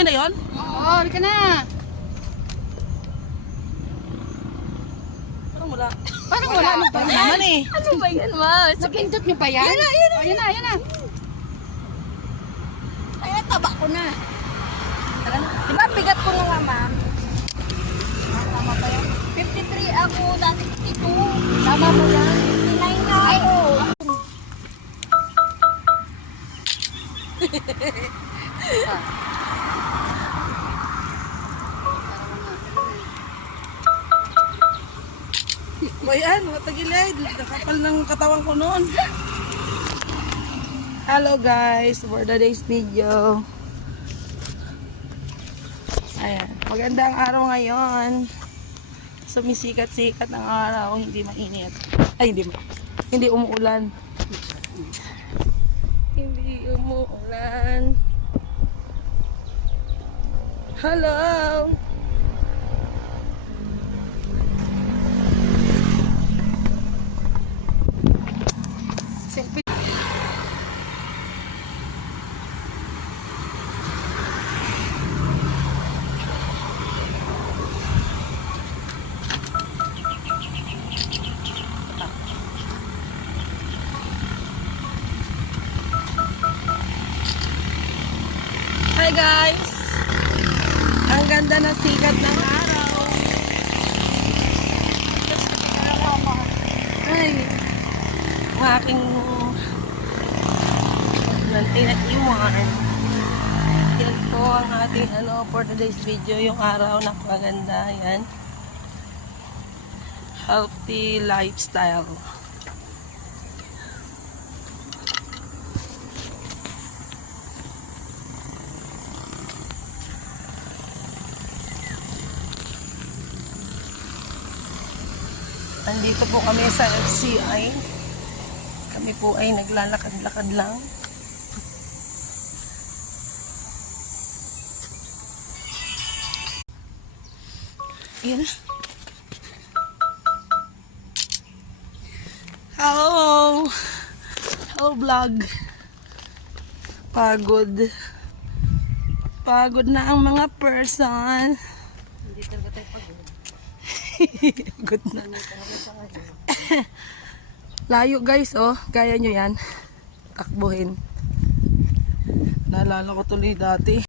Okay na yon? Oo, halika na. Parang wala. Parang wala na ba Parang yan? naman eh. Ano ba yan, ma? Napindot niyo ba yan? Yan na, yan na. Oh, yan na, yan na. Ay, nataba ko na. Di ba bigat ko na nga, ma'am? Tama ba yan? 53 ako, dati 52. Tama mo yan? 59 na ako. Ba yan, matagilid. Nakapal ng katawan ko noon. Hello guys, for today's video. Ayan, magandang araw ngayon. Sumisikat-sikat ng araw, hindi mainit. Ay, hindi umuulan. Hindi umuulan. Hello! Selfie. Hi guys! Ang ganda ng sikat ng araw. Ay, ang aking tinaiwan. Yan po ang ating for today's video, yung araw, napakaganda. Yan. Healthy lifestyle. Andito po kami sa FCI. Kami po ay naglalakad-lakad lang. Ayan. Hello! Hello vlog. Pagod. Pagod na ang mga person. Hindi talaga tayo pagod. Good na. Layo guys, oh. Kaya nyo yan. Takbuhin. Naalala ko tuloy dati.